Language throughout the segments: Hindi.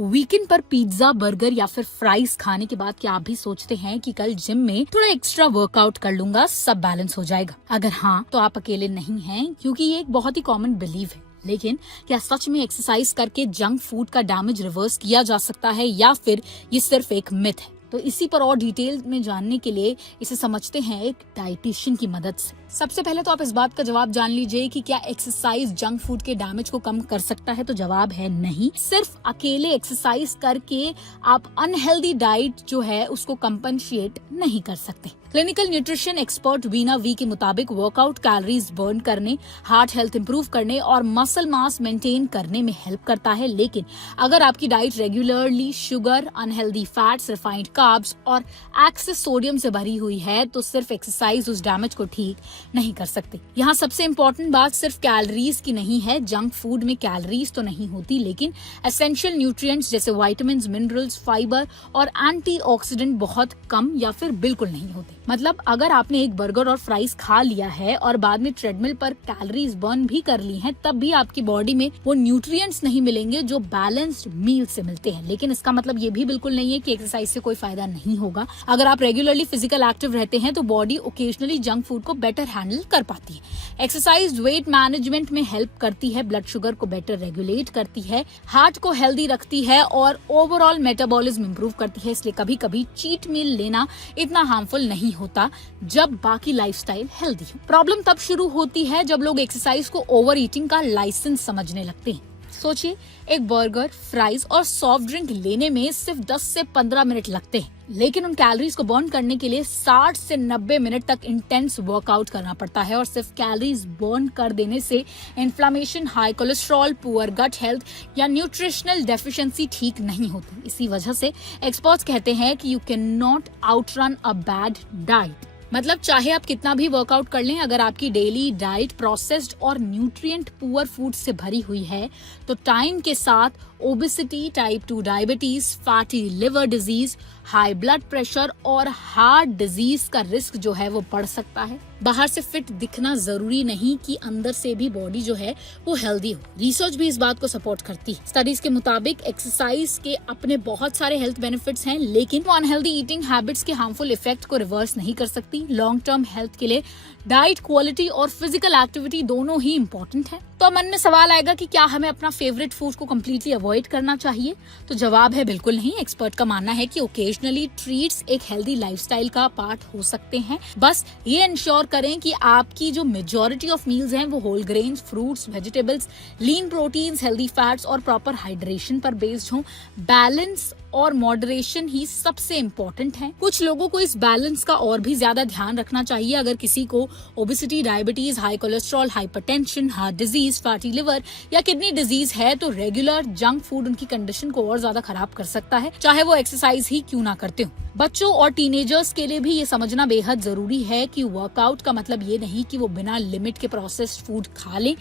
वीकेंड पर पिज्जा, बर्गर या फिर फ्राइज खाने के बाद क्या आप भी सोचते हैं कि कल जिम में थोड़ा एक्स्ट्रा वर्कआउट कर लूंगा, सब बैलेंस हो जाएगा? अगर हाँ, तो आप अकेले नहीं हैं, क्योंकि ये एक बहुत ही कॉमन बिलीव है। लेकिन क्या सच में एक्सरसाइज करके जंक फूड का डैमेज रिवर्स किया जा सकता है, या फिर ये सिर्फ एक मिथ है? तो इसी पर और डिटेल में जानने के लिए इसे समझते हैं एक डाइटिशियन की मदद से। सबसे पहले तो आप इस बात का जवाब जान लीजिए कि क्या एक्सरसाइज जंक फूड के डैमेज को कम कर सकता है? तो जवाब है नहीं। सिर्फ अकेले एक्सरसाइज करके आप अनहेल्दी डाइट जो है उसको कंपनशिएट नहीं कर सकते। Clinical nutrition expert Veena V के मुताबिक वर्कआउट कैलोरीज बर्न करने, हार्ट हेल्थ इंप्रूव करने और मसल मास मेंटेन करने में हेल्प करता है। लेकिन अगर आपकी diet regularly sugar, unhealthy fats, refined carbs और एक्सेस सोडियम से भरी हुई है, तो सिर्फ एक्सरसाइज उस डैमेज को ठीक नहीं कर सकते। यहाँ सबसे इम्पोर्टेंट बात सिर्फ कैलोरीज की नहीं है। जंक फूड में कैलोरीज तो नहीं होती, लेकिन एसेंशियल न्यूट्रिएंट्स जैसे विटामिन्स, मिनरल्स, फाइबर और एंटीऑक्सीडेंट बहुत कम या फिर बिल्कुल नहीं होते। मतलब अगर आपने एक बर्गर और फ्राइज खा लिया है और बाद में ट्रेडमिल पर कैलोरीज बर्न भी कर ली हैं, तब भी आपकी बॉडी में वो न्यूट्रिएंट्स नहीं मिलेंगे जो बैलेंस्ड मील से मिलते हैं। लेकिन इसका मतलब ये भी बिल्कुल नहीं है कि एक्सरसाइज से कोई फायदा नहीं होगा। अगर आप रेगुलरली फिजिकल एक्टिव रहते हैं तो बॉडी ओकेजनली जंक फूड को बेटर हैंडल कर पाती है। एक्सरसाइज वेट मैनेजमेंट में हेल्प करती है, ब्लड शुगर को बेटर रेगुलेट करती है, हार्ट को हेल्दी रखती है और ओवरऑल मेटाबॉलिज्म इंप्रूव करती है। इसलिए कभी कभी चीट मील लेना इतना हार्मफुल नहीं होता जब बाकी लाइफस्टाइल हेल्दी हो। प्रॉब्लम तब शुरू होती है जब लोग एक्सरसाइज को ओवर ईटिंग का लाइसेंस समझने लगते हैं। सोचिए, एक बर्गर, फ्राइज और सॉफ्ट ड्रिंक लेने में सिर्फ 10 से 15 मिनट लगते हैं, लेकिन उन कैलोरीज को बर्न करने के लिए 60 से 90 मिनट तक इंटेंस वर्कआउट करना पड़ता है। और सिर्फ कैलोरीज बर्न कर देने से inflammation, high cholesterol, poor gut health या न्यूट्रिशनल डेफिशिएंसी ठीक नहीं होती। इसी वजह से एक्सपर्ट्स कहते हैं कि you can not outrun a bad diet. मतलब चाहे आप कितना भी वर्कआउट कर लें, अगर आपकी डेली डाइट प्रोसेस्ड और न्यूट्रिएंट पुअर फूड से भरी हुई है, तो टाइम के साथ obesity, type 2 diabetes, fatty liver disease, high blood pressure और हार्ट डिजीज का रिस्क जो है वो बढ़ सकता है। बाहर से फिट दिखना जरूरी नहीं कि अंदर से भी बॉडी जो है वो हेल्दी हो। रिसर्च भी इस बात को सपोर्ट करती है। स्टडीज के मुताबिक एक्सरसाइज के अपने बहुत सारे हेल्थ बेनिफिट्स हैं, लेकिन वो अनहेल्दी ईटिंग हैबिट्स के हार्मफुल इफेक्ट को रिवर्स नहीं कर सकती। लॉन्ग टर्म हेल्थ के लिए डाइट क्वालिटी और फिजिकल एक्टिविटी दोनों ही इम्पोर्टेंट है। तो मन में सवाल आएगा कि क्या हमें अपना फेवरेट फूड को कम्प्लीटली अवॉइड करना चाहिए? तो जवाब है बिल्कुल नहीं। एक्सपर्ट का मानना है कि ओकेजनली ट्रीट्स एक हेल्दी लाइफस्टाइल का पार्ट हो सकते हैं। बस ये इंश्योर करें कि आपकी जो मेजॉरिटी ऑफ मील्स हैं वो होल ग्रेन्स, फ्रूट्स, वेजिटेबल्स, लीन प्रोटीन्स, हेल्दी फैट्स और प्रॉपर हाइड्रेशन पर बेस्ड हों। बैलेंस और मॉडरेशन ही सबसे इम्पोर्टेंट है। कुछ लोगों को इस बैलेंस का और भी ज्यादा ध्यान रखना चाहिए। अगर किसी को obesity, diabetes, high cholesterol, hypertension, heart disease, fatty liver या किडनी डिजीज है, तो रेगुलर जंक फूड उनकी कंडीशन को और ज्यादा खराब कर सकता है, चाहे वो एक्सरसाइज ही क्यों ना करते हो। बच्चों और टीनेजर्स के लिए भी ये समझना बेहद जरूरी है कि वर्कआउट का मतलब ये नहीं कि वो बिना लिमिट के प्रोसेस्ड फूड खा लें।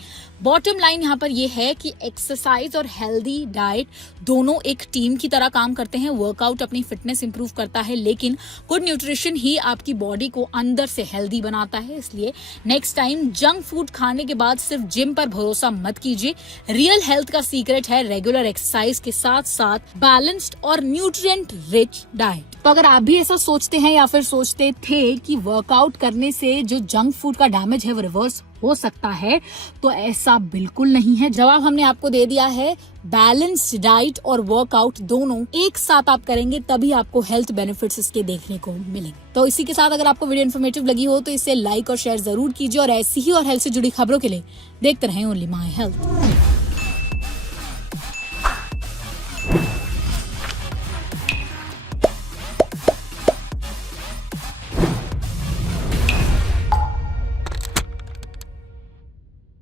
बॉटम लाइन यहाँ पर ये है कि एक्सरसाइज और हेल्दी डाइट दोनों एक टीम की तरह काम करते हैं। वर्कआउट अपनी फिटनेस इंप्रूव करता है, लेकिन गुड न्यूट्रिशन ही आपकी बॉडी को अंदर से हेल्दी बनाता है। इसलिए नेक्स्ट टाइम जंक फूड खाने के बाद सिर्फ जिम पर भरोसा मत कीजिए। रियल हेल्थ का सीक्रेट है रेगुलर एक्सरसाइज के साथ साथ बैलेंस्ड और न्यूट्रिएंट रिच डाइट। तो अगर आप भी ऐसा सोचते हैं या फिर सोचते थे कि वर्कआउट करने से जो जंक फूड का डैमेज है वो रिवर्स हो सकता है, तो ऐसा बिल्कुल नहीं है। जवाब हमने आपको दे दिया है। बैलेंस्ड डाइट और वर्कआउट दोनों एक साथ आप करेंगे तभी आपको हेल्थ बेनिफिट्स इसके देखने को मिलेंगे। तो इसी के साथ अगर आपको वीडियो इन्फॉर्मेटिव लगी हो तो इसे लाइक और शेयर जरूर कीजिए, और ऐसी ही और हेल्थ से जुड़ी खबरों के लिए देखते रहें ओनली माय हेल्थ।